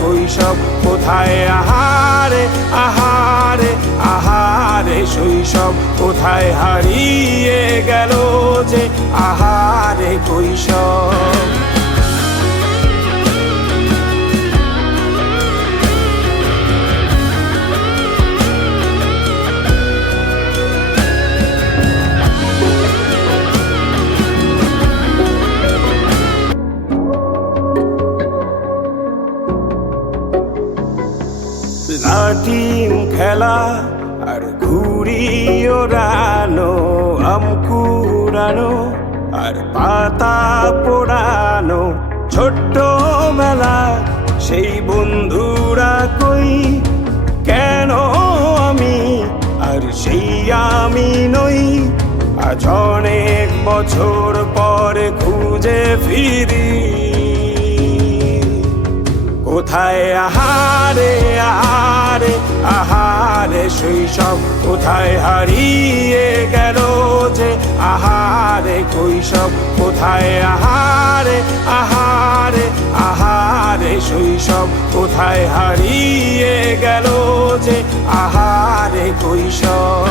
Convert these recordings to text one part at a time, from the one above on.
কৈশোর কোথায় আহারে আহারে আহারে শৈশব কোথায় হারিয়ে গেল যে আহারে কৈশোর। লাঠিম খেলা আর ঘুড়ি ওড়ানো, আম কুড়ানো আর পাতা পোড়ানো, ছোট্টবেলা সেই বন্ধুরা কই, কেন আমি আর সেই আমি নই। আজ অনেক বছর পরে খুঁজে ফিরি, কোথায় আহারে আহারে আহারে শৈশব কোথায় হারিয়ে গেল যে আহারে কৈশোর। কোথায় আহারে আহারে আহারে শৈশব কোথায় হারিয়ে গেল যে আহারে কৈশোর।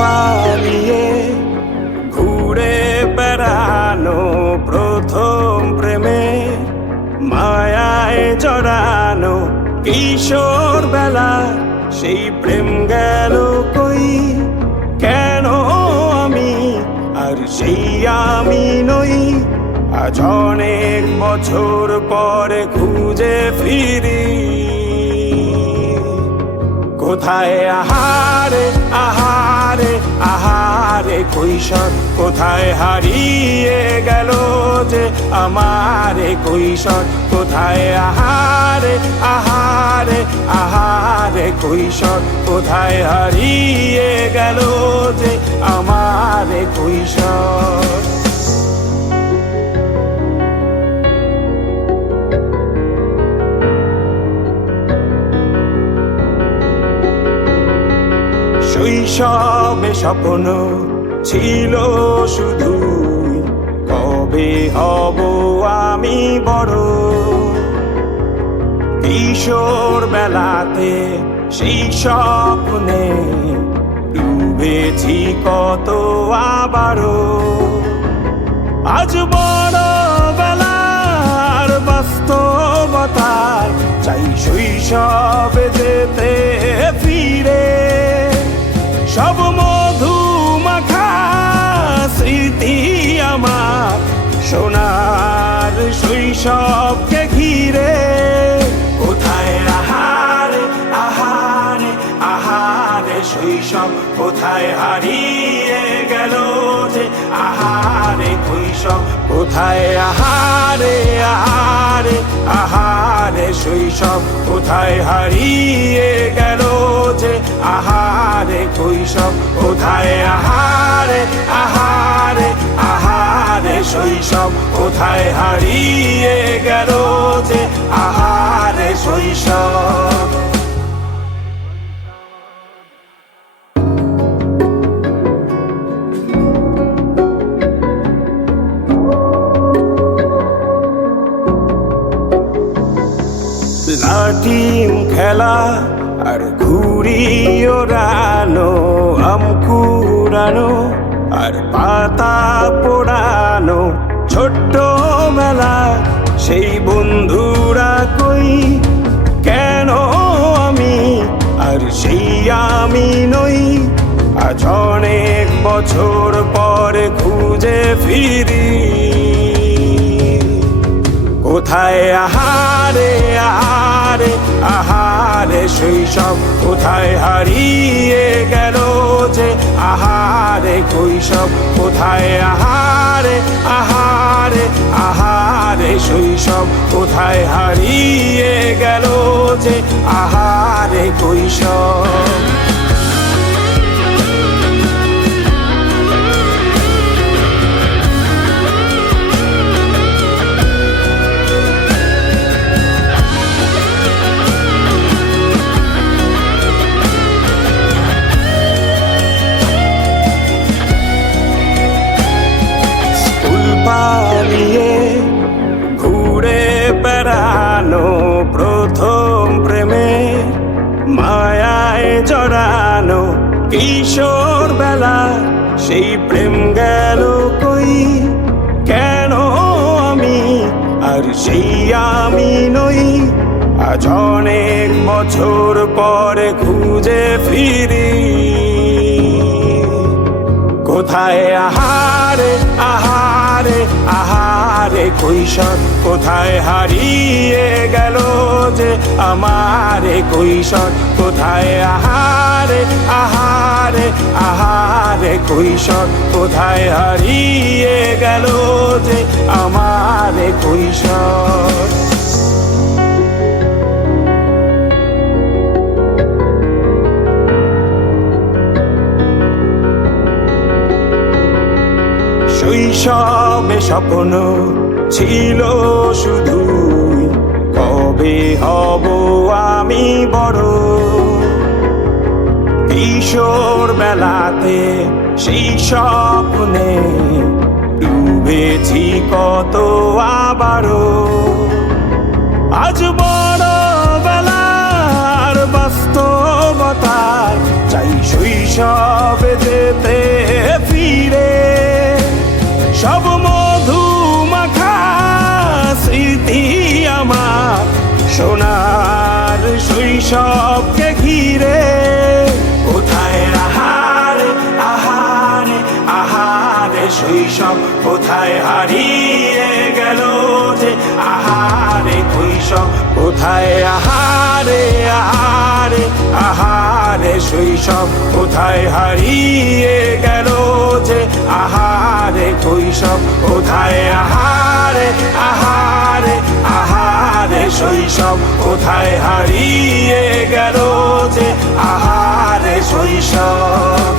পালিয়ে ঘুরে বেড়ানো, প্রথম প্রেমে মায়ায় জড়ানো, কিশোর বেলা সেই প্রেম গেল কই, কেন আমি আর সেই আমি নই। আজ অনেক বছর পরে খুঁজে ফিরি, কোথায় আহারে আহারে আহারে কৈশোর কোথায় হারিয়ে গেল যে আমারে কৈশোর। কোথায় আহারে আহারে আহারে কৈশোর কোথায় হারিয়ে গেল যে আমারে কৈশোর। শৈশবে স্বপ্ন ছিল শুধু, কবে হব আমি বড়। কিশোর বেলাতে সেই স্বপ্নে ডুবেছি কত আবারও। আজ বড় বেলার বাস্তবতায় চাই শৈশবে যেতে ফিরে, সব মধু মাখা স্মৃতি আমার সোনার শৈশবকে ঘিরে। কোথায় আহারে আহারে আহারে শৈশব কোথায় হারিয়ে গেল যে আহারে কৈশোর। কোথায় আহারে আহারে আহারে শৈশব কোথায় হারিয়ে গেল যে আহারে কৈশোর। কোথায় আহারে আহারে আহারে শৈশব কোথায় হারিয়ে গেল যে আহারে শৈশব। লাঠিম খেলা আর ঘুড়ি ওড়ানো, আম কুড়ানো আর পাতা পোড়ানো, ছোট্টবেলা সেই বন্ধুরা কই, কেন আমি আর সেই আমি নই। আজ অনেক বছর পরে খুঁজে ফিরি, কোথায় আহারে আহারে আহারে শৈশব কোথায় হারিয়ে গেল যে আহারে কৈশোর। কোথায় আহারে আহারে আহারে শৈশব কোথায় হারিয়ে গেল যে আহারে কৈশোর। কিশোর বেলা সেই প্রেম গেল কই, কেন আমি আর সেই আমি নই। আজ অনেক বছর পরে খুঁজে ফিরি, কোথায় আহারে আহারে আহারে কৈশোর, কোথায় হারিয়ে গেল যে আমারে কৈশোর। কোথায় আহারে আহারে আহারে কৈশোর, কোথায় হারিয়ে গেল যে আমারে কৈশোর। শৈশবে স্বপ্ন ছিল শুধু, কবে হব আমি বড়। কিশোর বেলাতে সেই স্বপ্নে ডুবেছি কত আবারও। আজ বড় বেলার বাস্তবতায় চাই শৈশবে যেতে ফিরে। সব মধু মাখা স্মৃতি আমার সোনার শৈশবকে ঘিরে। কোথায় আহারে আহারে আহারে শৈশব, কোথায় হারিয়ে গেল যে আহারে কৈশোর। কোথায় আহারে আহারে আহারে শৈশব, কোথায় হারিয়ে গেল যে আহারে কৈশোর। কোথায় আহারে আহারে আহারে শৈশব, কোথায় হারিয়ে গেল যে আহারে শৈশব।